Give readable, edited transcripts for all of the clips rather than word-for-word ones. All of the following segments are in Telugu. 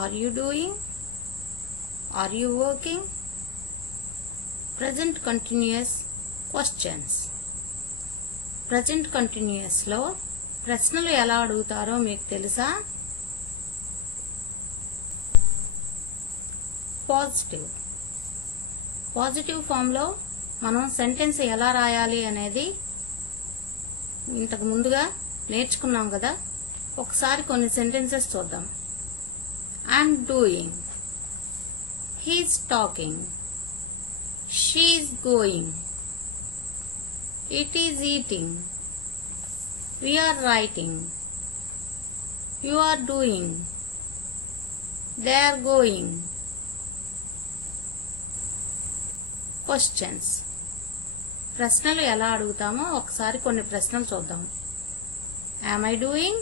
Are you doing? Are you working? Present continuous questions. Present continuous లో ప్రశ్నలు ఎలా అడుగుతారో మీకు తెలుసా? పాజిటివ్ ఫామ్ లో మనం సెంటెన్స్ ఎలా రాయాలి అనేది ఇంతకు ముందుగా నేర్చుకున్నాం కదా. ఒకసారి కొన్ని సెంటెన్సెస్ చూద్దాం. I'm doing. He's talking. She's going. It is eating. We are writing. You are doing. They are going. Questions. ప్రశ్నలు ఎలా అడుగుతామో ఒకసారి కొన్ని ప్రశ్నలు చూద్దాం. Am I doing?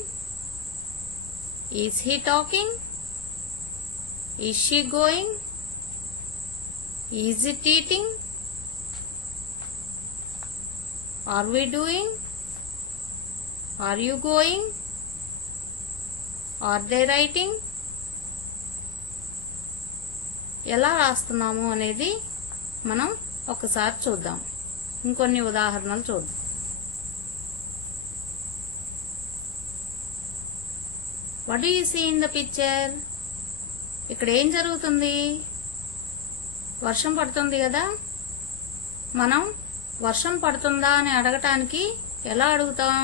Is he talking? Is she going? Is it eating? Are we doing? Are you going? Are they writing? ఎలా రాస్తున్నాము అనేది మనం ఒకసారి చూద్దాం. ఇంకొన్ని ఉదాహరణలు చూద్దాం. What do you see in the picture? ఇక్కడ ఏం జరుగుతుంది? వర్షం పడుతుంది కదా. మనం వర్షం పడుతుందా అని అడగటానికి ఎలా అడుగుతాం?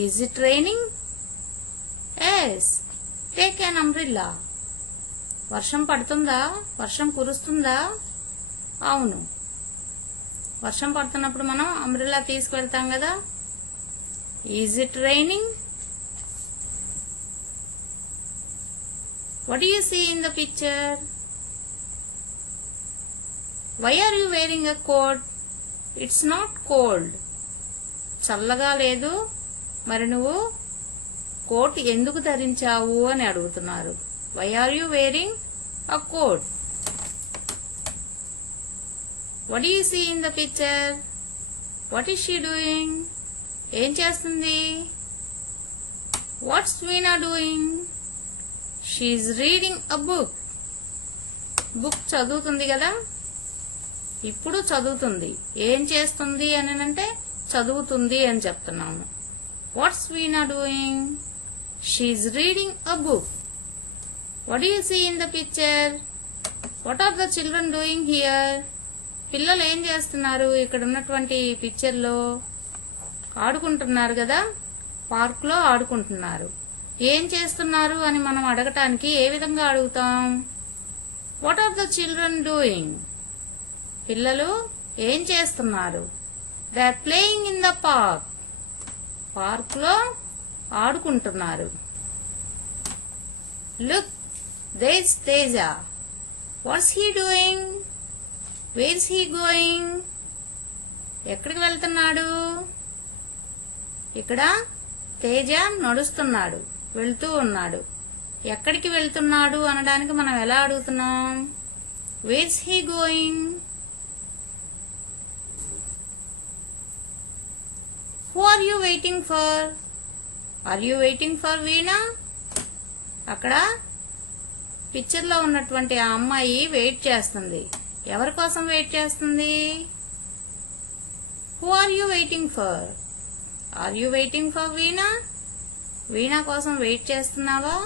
Is it raining? Yes, take an umbrella. వర్షం పడుతుందా? వర్షం కురుస్తుందా? అవును. వర్షం పడుతున్నప్పుడు మనం అంబ్రెల్లా తీసుకువెళ్తాం కదా. Is it raining? What do you see in the picture? Why are you wearing a coat? It's not cold. చల్లగా లేదు, మరి నువ్వు కోట్ ఎందుకు ధరించావు అని అడుగుతున్నారు. Why are you wearing a coat? What do you see in the picture? What is she doing? ఏం చేస్తుంది? What's Veena doing? She is reading a book. Book చదువుతుంది కదా. ఇప్పుడు చదువుతుంది. ఏం చేస్తుంది అని అంటే చదువుతుంది అని చెప్తున్నాము. What's Veena doing? She is reading a book. What you see in the picture? What are the children doing here? పిల్లలు ఏం చేస్తున్నారు? ఇక్కడ ఉన్నటువంటి పిక్చర్లో ఆడుకుంటున్నారు కదా. పార్క్లో ఆడుకుంటున్నారు. ఏం చేస్తున్నారు అని మనం అడగటానికి ఏ విధంగా అడుగుతాం? What are the children doing? పిల్లలు ఏం చేస్తున్నారు? They are playing in the park. పార్క్లో ఆడుకుంటున్నారు. Look, there is Teja. What's he doing? Where is he going? ఎక్కడికి వెళ్తున్నాడు? ఇక్కడ తేజ నడుస్తున్నాడు, వెళ్తూ ఉన్నాడు. ఎక్కడికి వెళ్తున్నాడు అనడానికి మనం ఎలా అడుగుతున్నాం? Where's he going? Who are you waiting for? Are you waiting for Veena? అక్కడ పిక్చర్లో ఉన్నటువంటి ఆ అమ్మాయి వెయిట్ చేస్తుంది. ఎవరి కోసం వెయిట్ చేస్తుంది? Who are you waiting for? Are you waiting for Veena? Veena కోసం వెయిట్ చేస్తున్నావా?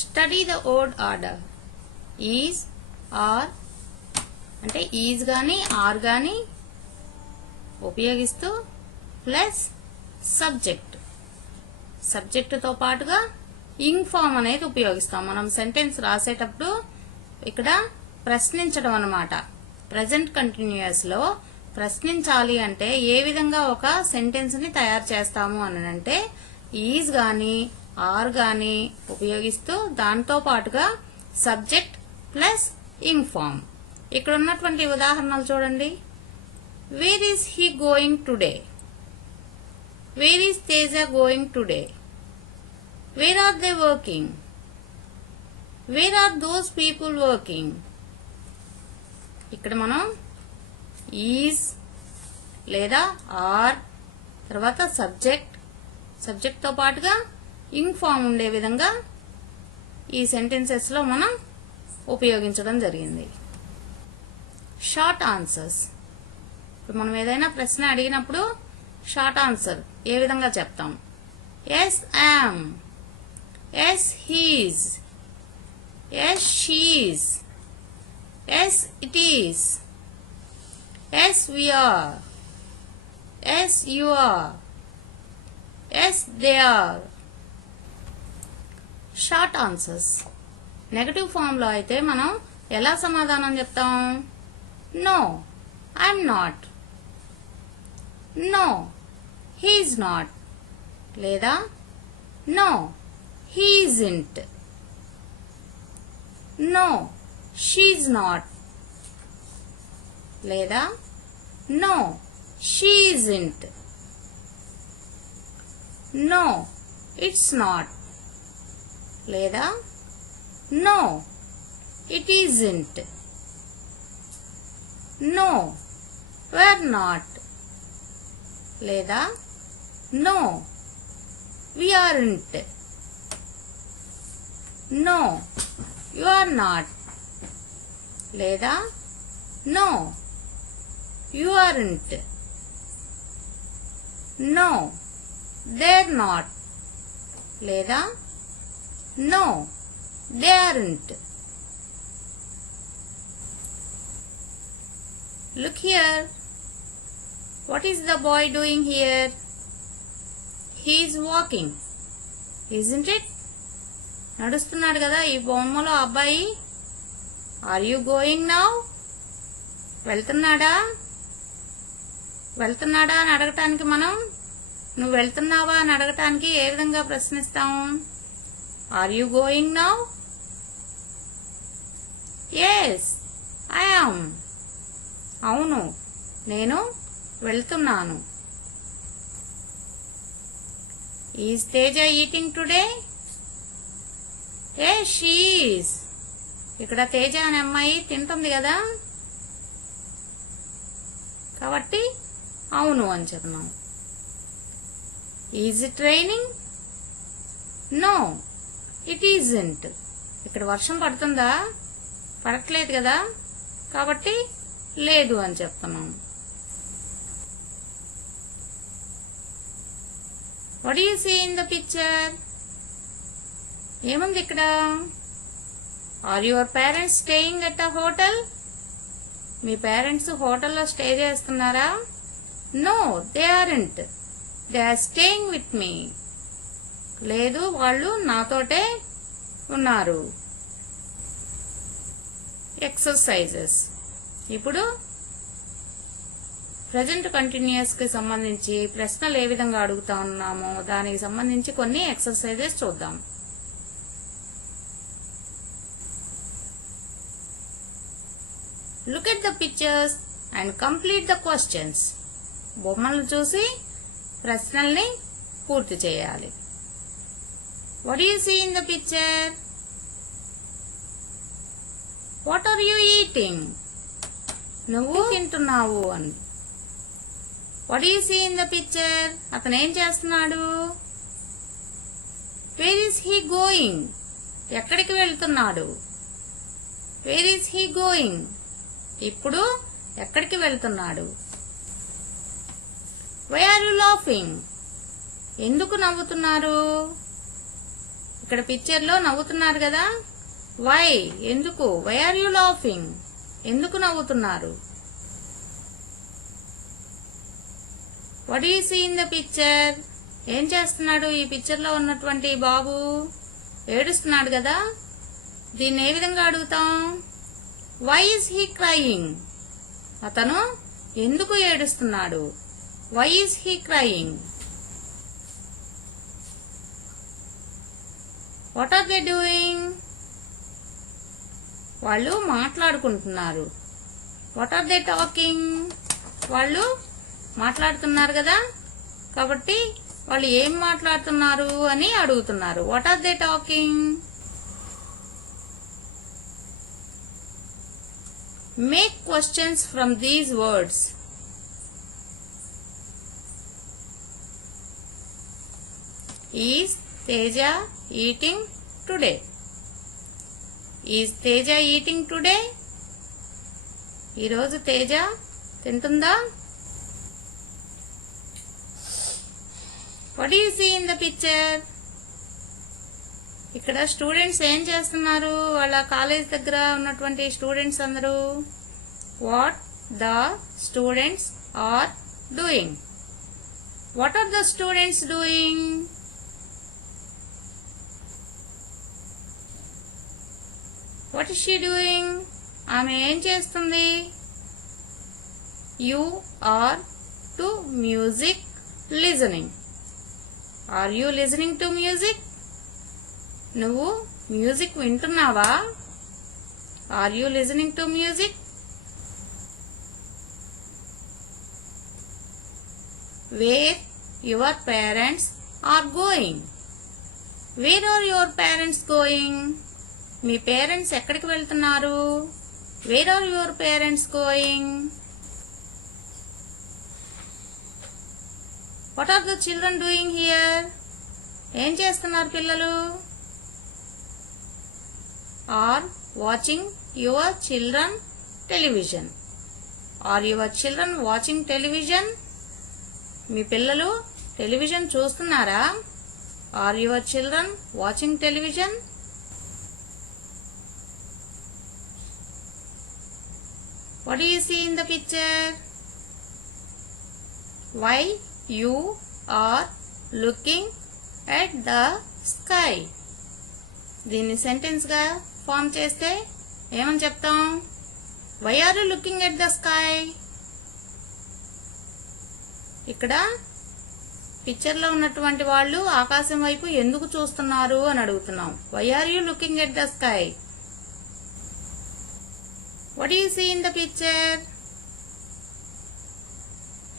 Study the word order. Is, are అంటే ఈజ్ గాని ఆర్ గాని ఉపయోగిస్తూ ప్లస్ సబ్జెక్ట్. సబ్జెక్టుతో పాటుగా ఇంగ్ ఫామ్ అనేది ఉపయోగిస్తాం. మనం సెంటెన్స్ రాసేటప్పుడు ఇక్కడ ప్రశ్నించడం అన్నమాట. ప్రెజెంట్ కంటిన్యూస్ లో ప్రశ్నించాలి అంటే ఏ విధంగా ఒక సెంటెన్స్ ని తయారు చేస్తాము అని అంటే ఈజ్ గాని ఆర్ గాని ఉపయోగిస్తూ దాంతో పాటుగా సబ్జెక్ట్ ప్లస్ ఇంగ్ ఫామ్. ఇక్కడ ఉన్నటువంటి ఉదాహరణలు చూడండి. Where is he going today? Where is Teja going today? Where are they working? Where are those people working? ఇక్కడ మనం ఈజ్ లేదా ఆర్ తర్వాత సబ్జెక్ట్ తో పాటుగా ఇంగ్ ఫామ్ ఉండే విధంగా ఈ సెంటెన్సెస్లో మనం ఉపయోగించడం జరిగింది. Short answers. ఇప్పుడు మనం ఏదైనా ప్రశ్న అడిగినప్పుడు షార్ట్ ఆన్సర్ ఏ విధంగా చెప్తాం? Yes am, yes he's, yes she's, yes it is, yes we are, yes you are, yes they are. Short answers. Negative ఫామ్లో అయితే మనం ఎలా సమాధానం చెప్తాం? No, I'm not, no, he is not, లేదా no, he isn't, no, she is not, లేదా no, she isn't, no, it's not, లేదా no, it isn't, no, we're not, లేదా no, we aren't, no, you are not, లేదా no, you aren't, no, they're not, లేదా no, they aren't. Look here. What is the boy doing here? He is walking. Isn't it? నడుస్తున్నాడు కదా ఈ బొమ్మలో అబ్బాయి. Are you going now? వెళ్తున్నాడా? వెళ్తున్నాడా అని అడగటానికి మనం నువ్వు వెళ్తున్నావా అని అడగటానికి ఏ విధంగా ప్రశ్నిస్తాం? Are you going now? Yes, I am. అవును, నేను వెళ్తున్నాను. Is Teja eating today? ఏ షీఈస్. ఇక్కడ తేజ అనే అమ్మాయి తింటుంది కదా, కాబట్టి అవును అని చెప్తున్నాం. Is it raining? No, it isn't. ఇక్కడ వర్షం పడుతుందా? పడట్లేదు కదా, కాబట్టి లేదు అని చెప్తున్నాం. What you see in the picture? ఏముంది ఇక్కడ? Are your parents staying at a hotel? మీ పేరెంట్స్ హోటల్లో స్టే చేస్తున్నారా? No, they aren't, they are staying with me. లేదు, వాళ్ళు నాతోటే ఉన్నారు. ఎక్సర్సైజెస్. ఇప్పుడు ప్రజెంట్ కంటిన్యూస్ కి సంబంధించి ప్రశ్నలు ఏ విధంగా అడుగుతా ఉన్నామో దానికి సంబంధించి కొన్ని ఎక్సర్సైజెస్ చూద్దాం. Look at the pictures and complete the questions. బొమ్మలను చూసి ప్రశ్నల్ని పూర్తి చేయాలి. What you see in the picture? What are you eating? నువ్వు తింటున్నావు అని. What you see in the picture? అతను ఏం చేస్తున్నాడు? Where is he going? ఎక్కడికి వెళ్తున్నాడు? Where is he going? ఇప్పుడు ఎక్కడికి వెళ్తున్నాడు? Why are you laughing? ఎందుకు నవ్వుతున్నారు? ఇక్కడ పిక్చర్లో నవ్వుతున్నారు కదా, వై, ఎందుకు? Why are you laughing? ఎందుకు నవ్వుతున్నారు? What you see in the picture? ఏం చేస్తున్నాడు ఈ పిక్చర్లో ఉన్నటువంటి బాబు? ఏడుస్తున్నాడు కదా, దీన్ని ఏ విధంగా అడుగుతాం? Why is he crying? అతను ఎందుకు ఏడుస్తున్నాడు? Why is he crying? What are they doing? వాళ్ళు మాట్లాడుకుంటున్నారు. What are they talking? వాళ్ళు మాట్లాడుతున్నారు కదా, కాబట్టి వాళ్ళు ఏం మాట్లాడుతున్నారు అని అడుగుతున్నారు. What are they talking? Make questions from these words. Is Teja eating today? Is Teja eating today? ఈరోజు తేజ తింటుందా? What you see in the picture? ఇక్కడ స్టూడెంట్స్ ఏం చేస్తున్నారు? వాళ్ళ కాలేజ్ దగ్గర ఉన్నటువంటి స్టూడెంట్స్ అందరూ what the students are doing. What are the students doing? What is she doing? ఆమె ఏం చేస్తుంది? You are to music listening. Are you listening to music? నువ్వు మ్యూజిక్ వింటున్నావా? Are you listening to music? Where your parents are going. Where are your parents going? మీ పేరెంట్స్ ఎక్కడికి వెళ్తున్నారు? Where are your parents going? What are the children doing here? ఏం చేస్తున్నారు పిల్లలు? Are watching your children television. Are your children watching television? మీ పిల్లలు టెలివిజన్ చూస్తున్నారా? Are your children watching television? What do you see in the picture? Why you are looking at the sky? దీన్ని సెంటెన్స్ గా ఫామ్ చేస్తే ఏమని చెప్తాం? Why are you looking at the sky? ఇక్కడ పిక్చర్ లో ఉన్నటువంటి వాళ్ళు ఆకాశం వైపు ఎందుకు చూస్తున్నారు అని అడుగుతున్నాం. Why are you looking at the sky? What do you see in the picture?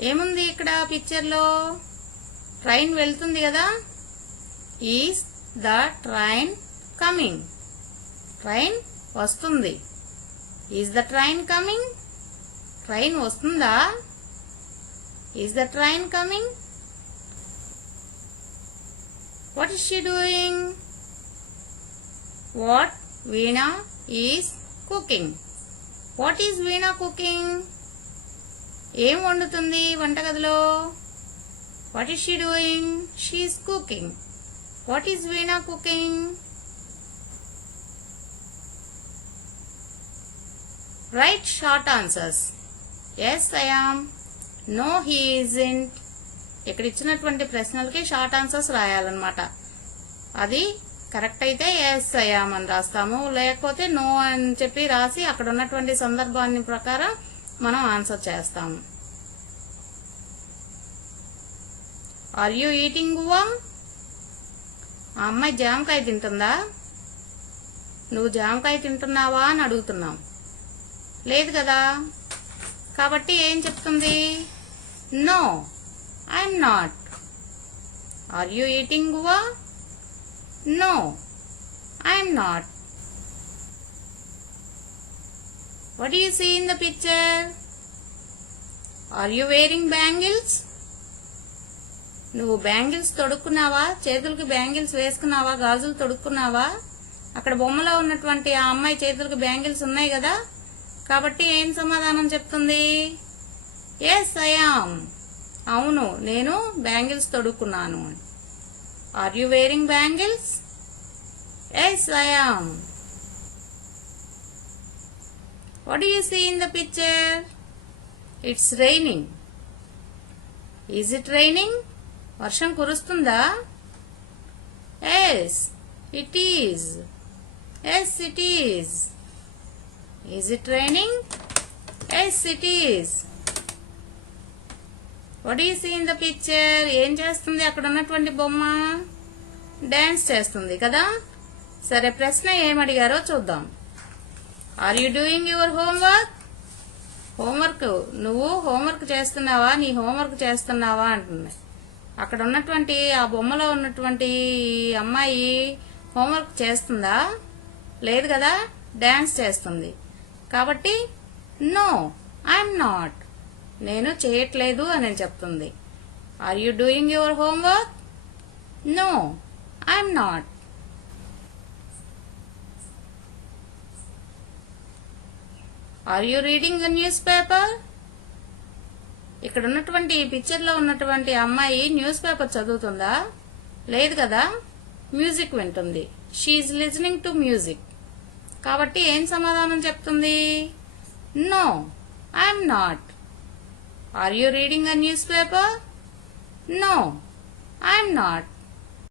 ఏముంది ఇక్కడ పిక్చర్ లో? ట్రైన్ వెళ్తుంది కదా. Is the train coming? Train వస్తుంది. Is the train coming? Train వస్తుందా? Is the train coming? What is she doing? What Veena is cooking. What is Veena cooking? ఏం వండుతుంది వంటగదిలో? What is she doing? She is cooking. What is Veena cooking? Write short answers. Yes I am. No he isn't. ఇక్కడ ఇచ్చినటువంటి ప్రశ్నలకి షార్ట్ ఆన్సర్స్ రాయాలన్నమాట. అది కరెక్ట్ అయితే ఎస్ ఐ యామ్ అని రాస్తాము, లేకపోతే నో అని చెప్పి రాసి అక్కడ ఉన్నటువంటి సందర్భాన్ని ప్రకారం మనం ఆన్సర్ చేస్తాము. Are you eating guava? ఆ అమ్మాయి జామకాయ తింటుందా? నువ్వు జామకాయ తింటున్నావా అని అడుగుతున్నాం. లేదు కదా, కాబట్టి ఏం చెప్తుంది? No I'm not. Are you eating guava? No, I am not. What do you see in the picture? Are you wearing bangles? నువ్వు బ్యాంగిల్స్ తొడుక్కున్నావా? చేతులకి బ్యాంగిల్స్ వేసుకున్నావా? గాజులు తొడుక్కున్నావా? అక్కడ బొమ్మలో ఉన్నటువంటి ఆ అమ్మాయి చేతులకి బ్యాంగిల్స్ ఉన్నాయి కదా, కాబట్టి ఏం సమాధానం చెప్తుంది? Yes I am. అవును, నేను బ్యాంగిల్స్ తొడుక్కున్నాను. Are you wearing bangles? Yes, I am. What do you see in the picture? It's raining. Is it raining? వర్షం కురుస్తుందా? Yes, it is. Yes, it is. Is it raining? Yes, it is. What do you see in the picture? ఏం చేస్తుంది అక్కడ ఉన్నటువంటి బొమ్మ? డాన్స్ చేస్తుంది కదా. సరే, ప్రశ్న ఏమడిగారో చూద్దాం. Are you doing your homework? Homework నువ్వు హోంవర్క్ చేస్తున్నావా? నీ హోంవర్క్ చేస్తున్నావా అంటుంది. అక్కడ ఉన్నటువంటి ఆ బొమ్మలో ఉన్నటువంటి అమ్మాయి హోంవర్క్ చేస్తుందా? లేదు కదా, డాన్స్ చేస్తుంది. కాబట్టి నో ఐఎమ్ నాట్. నేను చేయట్లేదు అని చెప్తుంది. Are you doing your homework? No I'm not. Are you reading a newspaper? ఇక్కడ ఉన్నటువంటి ఈ పిక్చర్లో ఉన్నటువంటి అమ్మాయి న్యూస్ పేపర్ చదువుతుందా? లేదు కదా, మ్యూజిక్ వింటుంది. She's listening to music. కాబట్టి ఏం సమాధానం చెప్తుంది? No, I'm not. Are you reading a newspaper? No, I'm not.